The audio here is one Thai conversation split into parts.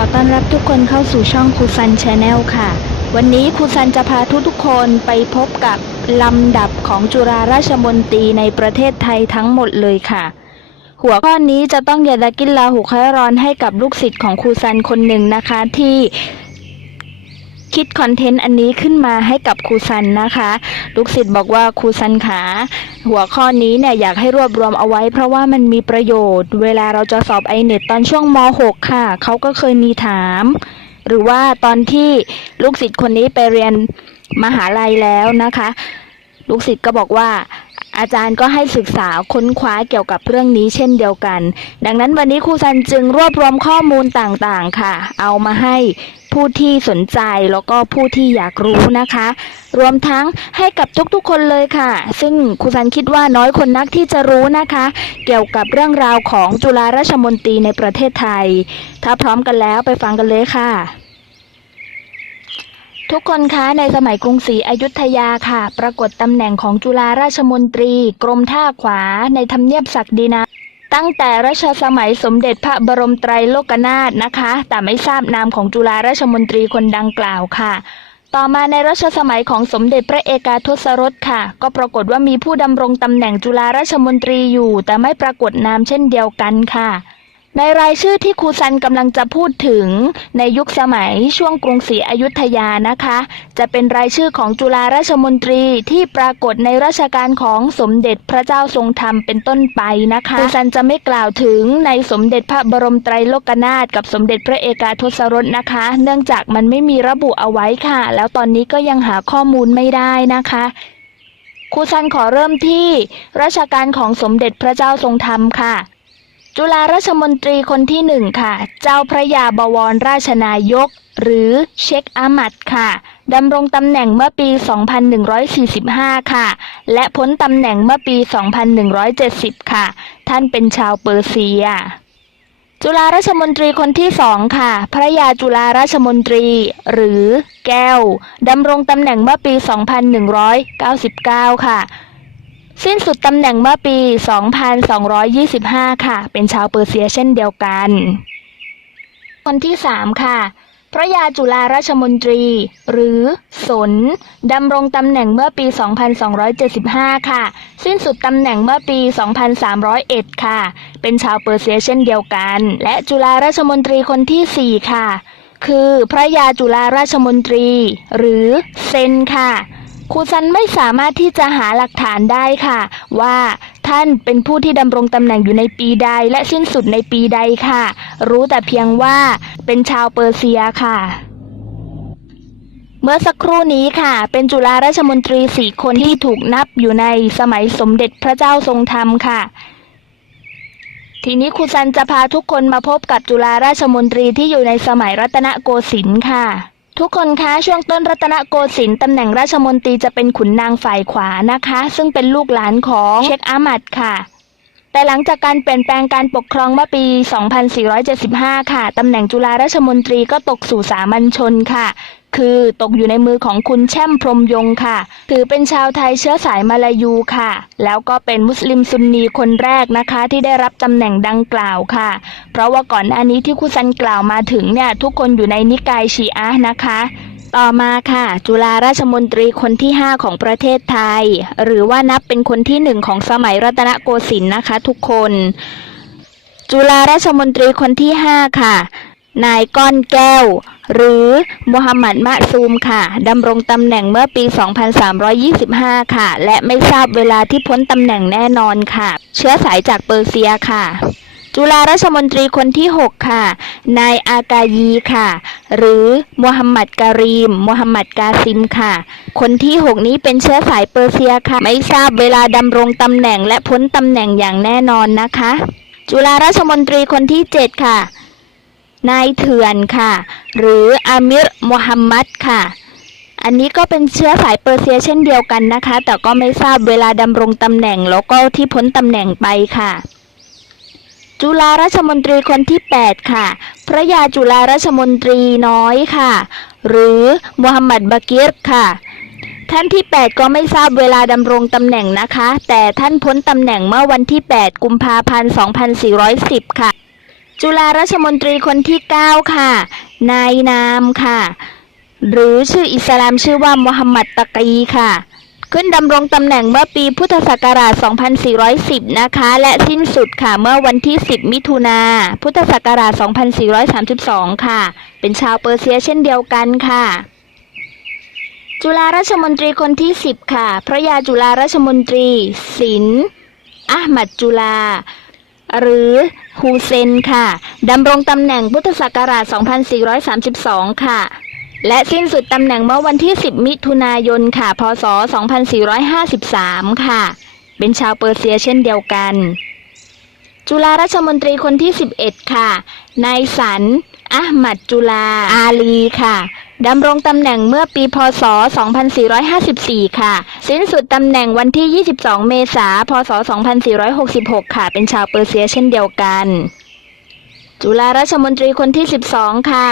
อต้อนรับทุกคนเข้าสู่ช่องครูซันชาแนลค่ะ วันนี้ครูซันจะพาทุกทุกๆคนไปพบกับลำดับของจุฬาราชมนตรีในประเทศไทยทั้งหมดเลยค่ะ หัวข้อนี้จะต้องยาดากินลาหุคอยรอนให้กับลูกศิษย์ของครูซันคนหนึ่งนะคะที่คิดคอนเทนต์อันนี้ขึ้นมาให้กับครูซันนะคะ ลูกศิษย์บอกว่าครูซันขา หัวข้อนี้เนี่ยอยากให้รวบรวมเอาไว้ เพราะว่ามันมีประโยชน์ เวลาเราจะสอบไอเน็ตตอนช่วงม .6 ค่ะ เขาก็เคยมีถาม หรือว่าตอนที่ลูกศิษย์คนนี้ไปเรียนมหาลัยแล้วนะคะ ลูกศิษย์ก็บอกว่าอาจารย์ก็ให้ศึกษาค้นคว้าเกี่ยวกับเรื่องนี้เช่นเดียวกัน ดังนั้นวันนี้ครูซันจึงรวบรวมข้อมูลต่างๆค่ะ เอามาให้ ผู้ที่สนใจแล้วก็ผู้ที่อยากรู้นะคะ รวมทั้งให้กับทุกๆคนเลยค่ะ ซึ่งครูซันคิดว่าน้อยคนนักที่จะรู้นะคะ เกี่ยวกับเรื่องราวของจุฬาราชมนตรีในประเทศไทย ถ้าพร้อมกันแล้วไปฟังกันเลยค่ะ ทุกคนคะในสมัยกรุงศรีอยุธยาค่ะ ปรากฏตำแหน่งของจุฬาราชมนตรี กรมท่าขวาในทำเนียบศักดินา ตั้งแต่รัชสมัยสมเด็จพระบรมไตรโลกนาถนะคะ แต่ไม่ทราบนามของจุฬาราชมนตรีคนดังกล่าวค่ะ ต่อมาในรัชสมัยของสมเด็จพระเอกาทศรสค่ะ ก็ปรากฏว่ามีผู้ดำรงตำแหน่งจุฬาราชมนตรีอยู่ แต่ไม่ปรากฏนามเช่นเดียวกันค่ะ ในรายชื่อที่ครูซันกำลังจะพูดถึงในยุคสมัยช่วงกรุงศรีอยุธยานะคะ จะเป็นรายชื่อของจุฬาราชมนตรีที่ปรากฏในราชการของสมเด็จพระเจ้าทรงธรรมเป็นต้นไปนะคะครูซันจะไม่กล่าวถึงในสมเด็จพระบรมไตรโลกนาถกับสมเด็จพระเอกาทศรสนะคะ เนื่องจากมันไม่มีระบุเอาไว้ค่ะ แล้วตอนนี้ก็ยังหาข้อมูลไม่ได้นะคะครูซันขอเริ่มที่ราชการของสมเด็จพระเจ้าทรงธรรมค่ะ จุฬาราชมนตรีคนที่หนึ่งค่ะ เจ้าพระยาบวรราชนายก หรือเช็คอามัดค่ะดำรงตำแหน่งเมื่อปี 2145 ค่ะ และพ้นตำแหน่งเมื่อปี 2170 ค่ะ ท่านเป็นชาวเปอร์เซีย จุฬาราชมนตรีคนที่สองค่ะ พระยาจุฬาราชมนตรี หรือแก้วดำรงตำแหน่งเมื่อปี 2199 ค่ะ สิ้นสุดตำแหน่งเมื่อปี 2225 ค่ะ เป็นชาวเปอร์เซียเช่นเดียวกัน คนที่ 3 ค่ะ พระยาจุฬาราชมนตรี หรือสนดำรงตำแหน่งเมื่อปี 2275 ค่ะ สิ้นสุดตำแหน่งเมื่อปี 2301 ค่ะ เป็นชาวเปอร์เซียเช่นเดียวกัน และจุฬาราชมนตรีคนที่ 4 ค่ะ คือพระยาจุฬาราชมนตรี หรือเซนค่ะ ครูซันไม่สามารถที่จะหาหลักฐานได้ค่ะ ว่าท่านเป็นผู้ที่ดำรงตำแหน่งอยู่ในปีใดและสิ้นสุดในปีใดค่ะ รู้แต่เพียงว่าเป็นชาวเปอร์เซียค่ะ เมื่อสักครู่นี้ค่ะ เป็นจุฬาราชมนตรีสี่คนที่ถูกนับอยู่ในสมัยสมเด็จพระเจ้าทรงธรรมค่ะ ทีนี้ครูซันจะพาทุกคนมาพบกับจุฬาราชมนตรีที่อยู่ในสมัยรัตนโกสินทร์ค่ะ ทุกคนคะช่วงต้นรัตนโกสินทร์ตำแหน่งราชมนตรีจะเป็นขุนนางฝ่ายขวานะคะ ซึ่งเป็นลูกหลานของเชคอามัดค่ะ แต่หลังจากการเปลี่ยนแปลงการปกครองเมื่อปี 2475 ค่ะตำแหน่งจุฬาราชมนตรีก็ตกสู่สามัญชนค่ะ คือตกอยู่ในมือของคุณแช่มพรมยงค่ะ ถือเป็นชาวไทยเชื้อสายมาลายูค่ะ แล้วก็เป็นมุสลิมซุนนีคนแรกนะคะที่ได้รับตำแหน่งดังกล่าวค่ะ เพราะว่าก่อนหน้านี้ที่คุซันกล่าวมาถึงเนี่ยทุกคนอยู่ในนิกายชีอะนะคะต่อมาค่ะ จุฬาราชมนตรีคนที่ 5 ของประเทศไทย หรือว่านับเป็นคนที่หนึ่งของสมัยรัตนโกสินทร์นะคะทุกคน จุฬาราชมนตรีคนที่ 5 ค่ะ นายก้อนแก้ว หรือมูฮัมหมัดมะซูมค่ะดำรงตำแหน่งเมื่อปี 2325 ค่ะ และไม่ทราบเวลาที่พ้นตำแหน่งแน่นอนค่ะ เชื้อสายจากเปอร์เซียค่ะ จุฬาราชมนตรีคนที่ 6 ค่ะ นายอากายีค่ะ หรือมูฮัมหมัดการีมมูฮัมหมัดกาซิมค่ะ คนที่ 6 นี้เป็นเชื้อสายเปอร์เซียค่ะ ไม่ทราบเวลาดำรงตำแหน่งและพ้นตำแหน่งอย่างแน่นอนนะคะ จุฬาราชมนตรีคนที่ 7 ค่ะ นายเถื่อนค่ะ หรืออามิรมูฮัมมัดค่ะ อันนี้ก็เป็นเชื้อสายเปอร์เซียเช่นเดียวกันนะคะ แต่ก็ไม่ทราบเวลาดำรงตำแหน่งแล้วก็ที่พ้นตำแหน่งไปค่ะ จุฬาราชมนตรีคนที่ 8 ค่ะ พระยาจุฬาราชมนตรีน้อยค่ะ หรือมูฮัมหมัดบากิรค่ะท่านที่ 8 ก็ไม่ทราบเวลาดำรงตำแหน่งนะคะ แต่ท่านพ้นตำแหน่งเมื่อวันที่ 8 กุมภาพันธ์ 2410 ค่ะ จุฬาราชมนตรีคนที่ 9 ค่ะ นายนามค่ะ หรือชื่ออิสลามชื่อว่ามุฮัมมัดตะกีค่ะ ขึ้นดำรงตำแหน่งเมื่อปีพุทธศักราช 2410 นะคะ และสิ้นสุดค่ะเมื่อวันที่ 10 มิถุนาพุทธศักราช 2432 ค่ะ เป็นชาวเปอร์เซียเช่นเดียวกันค่ะจุฬาราชมนตรีคนที่ 10 ค่ะ พระยาจุฬาราชมนตรีศิลป์อะหมัดจุฬา หรือฮูเซนค่ะดำรงตำแหน่งพุทธศักราช 2432 ค่ะ และสิ้นสุดตำแหน่งเมื่อวันที่ 10 มิถุนายนค่ะ พศ 2453 ค่ะ เป็นชาวเปอร์เซียเช่นเดียวกัน จุฬาราชมนตรีคนที่ 11 ค่ะ นายสันอะหมัดจุลาอาลีค่ะ ดำรงตำแหน่งเมื่อปีพศ 2454 ค่ะ สิ้นสุดตำแหน่งวันที่ 22 เมษายน พศ 2466 ค่ะ เป็นชาวเปอร์เซียเช่นเดียวกัน จุฬาราชมนตรีคนที่ 12 ค่ะ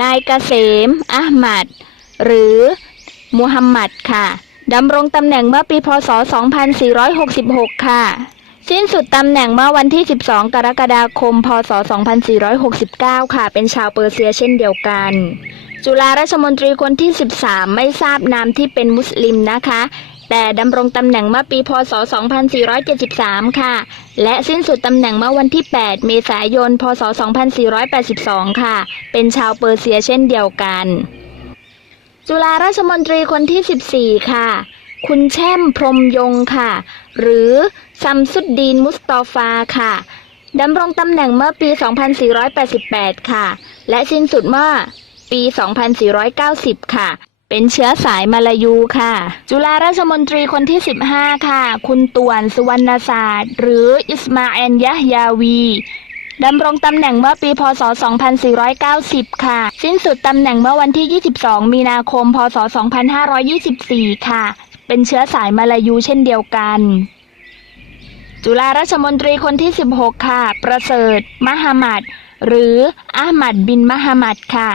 นายกเกษมอะห์มัด หรือมูฮัมหมัดค่ะ ดำรงตำแหน่งเมื่อปีพศ 2466 ค่ะ สิ้นสุดตำแหน่งเมื่อวันที่ 12 กรกฎาคม พศ 2469 ค่ะ เป็นชาวเปอร์เซียเช่นเดียวกัน จุฬาราชมนตรีคนที่ 13 ไม่ทราบนามที่เป็นมุสลิมนะคะ แต่ดำรงตำแหน่งเมื่อปี พศ 2473 ค่ะ และสิ้นสุดตำแหน่งเมื่อวันที่ 8 เมษายน พศ 2482 ค่ะ เป็นชาวเปอร์เซียเช่นเดียวกัน จุฬาราชมนตรีคนที่ 14 ค่ะ คุณแช่มพรมยงค์ค่ะ หรือซัมสุดดีนมุสตอฟาค่ะดำรงตำแหน่งเมื่อปี 2488 ค่ะ และสิ้นสุดเมื่อปี 2490 ค่ะ เป็นเชื้อสายมาลายูค่ะ จุฬาราชมนตรีคนที่ 15 ค่ะ คุณตวนสุวรรณศาสตร์ หรืออิสมาเอลยะฮยาวีดำรงตำแหน่งเมื่อปี พศ 2490 ค่ะ สิ้นสุดตำแหน่งเมื่อวันที่ 22 มีนาคม พศ 2524 ค่ะ เป็นเชื้อสายมาลายูเช่นเดียวกัน จุฬาราชมนตรีคนที่ 16 ค่ะ ประเสริฐ มหามัดหรืออาหมัดบินมหามัดค่ะ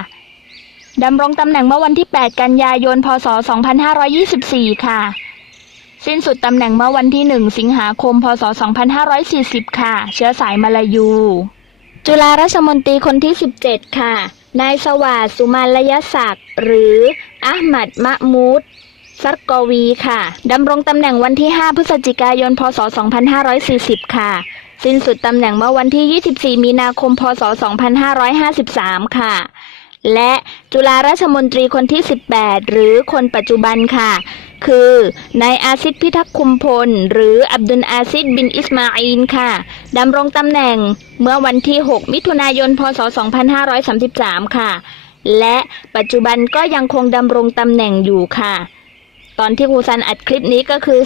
ดำรงตำแหน่งเมื่อวันที่ 8 กันยายน พศ 2524 ค่ะ สิ้นสุดตำแหน่งเมื่อวันที่ 1 สิงหาคม พศ 2540 ค่ะ เชื้อสายมาลายู จุฬาราชมนตรีคนที่ 17 ค่ะ นายสวัสดิ์สุมาลยศักดิ์หรืออาหมัดมะมูด ซัดกอวีค่ะ ดำรงตำแหน่งวันที่ 5 พฤศจิกายน พศ 2540 ค่ะ สิ้นสุดตำแหน่งเมื่อวันที่ 24 มีนาคม พศ 2553 ค่ะ และจุฬาราชมนตรีคนที่ 18 หรือคนปัจจุบันค่ะ คือนายอาซิดพิทักษ์คุมพล หรืออับดุลอาซิดบินอิสมาอีนค่ะ ดำรงตำแหน่งเมื่อวันที่ 6 มิถุนายน พศ 2533 ค่ะ และปัจจุบันก็ยังคงดำรงตำแหน่งอยู่ค่ะ ตอนที่ครูซันอัดคลิปนี้ก็คือ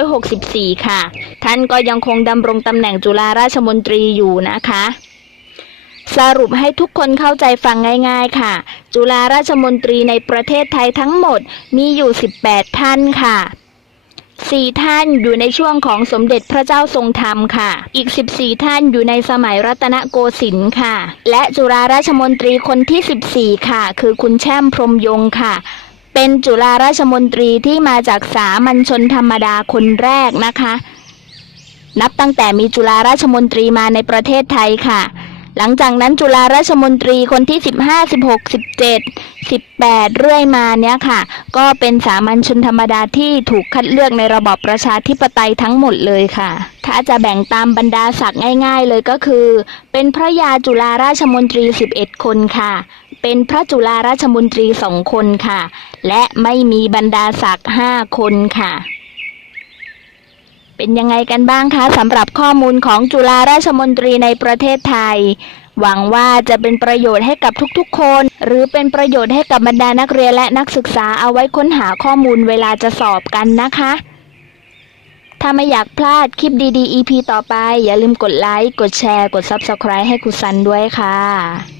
2564 ค่ะ ท่านก็ยังคงดำรงตำแหน่งจุฬาราชมนตรีอยู่นะคะ สรุปให้ทุกคนเข้าใจฟังง่ายๆค่ะ จุฬาราชมนตรีในประเทศไทยทั้งหมดมีอยู่ 18 ท่านค่ะ4ท่านอยู่ในช่วงของสมเด็จพระเจ้าทรงธรรมค่ะ อีก 14 ท่านอยู่ในสมัยรัตนโกสินทร์ค่ะ และจุฬาราชมนตรีคนที่ 14 ค่ะ คือคุณแช่มพรมยงค์ค่ะ เป็นจุฬาราชมนตรีที่มาจากสามัญชนธรรมดาคนแรกนะคะ นับตั้งแต่มีจุฬาราชมนตรีมาในประเทศไทยค่ะ หลังจากนั้นจุฬาราชมนตรีคนที่ 15 16 17 18 เรื่อยมาเนี้ยค่ะ ก็เป็นสามัญชนธรรมดาที่ถูกคัดเลือกในระบอบประชาธิปไตยทั้งหมดเลยค่ะ ถ้าจะแบ่งตามบรรดาศักดิ์ง่าย ๆ เลยก็คือ เป็นพระยาจุฬาราชมนตรี 11 คนค่ะ เป็นพระจุฬาราชมนตรีสองคนค่ะ และไม่มีบรรดาศักดิ์5คนค่ะ เป็นยังไงกันบ้างคะสำหรับข้อมูลของจุฬาราชมนตรีในประเทศไทย หวังว่าจะเป็นประโยชน์ให้กับทุกๆคน หรือเป็นประโยชน์ให้กับบรรดานักเรียนและนักศึกษาเอาไว้ค้นหาข้อมูลเวลาจะสอบกันนะคะถ้าไม่อยากพลาดคลิปดีๆ EP ต่อไป อย่าลืมกดไลค์ กดแชร์ กด Subscribe ให้ครูซันด้วยค่ะ